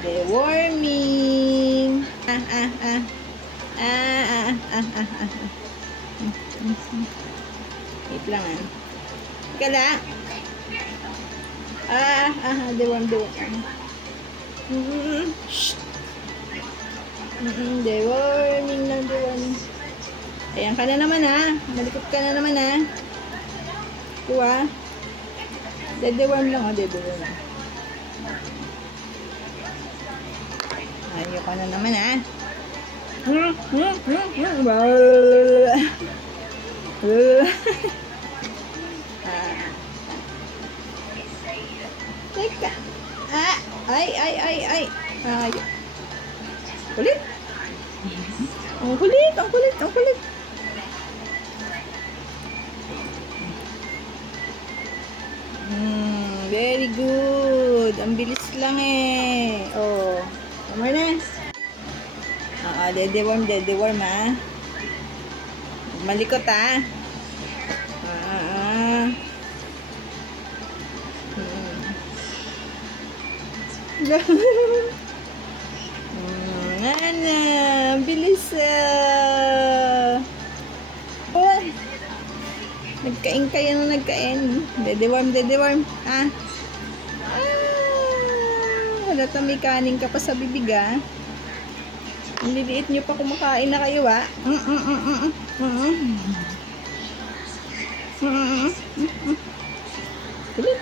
Deworming. Wait lang Ika lang. Deworm. Deworming lang, deworming. Ayan ka na naman Malikot ka na naman Kuha. Deworm lang deworm. Ayaw ka na naman Teka. Ay. Kulit. Ang kulit. Very good. Ang bilis lang Oh. Tama na. Deworm. Malikot bilis nagkain kayo nung nagkain. Deworm. Wala may kanin ka pa sa bibig Ang liliit nyo pa kumakain na kayo Kulit.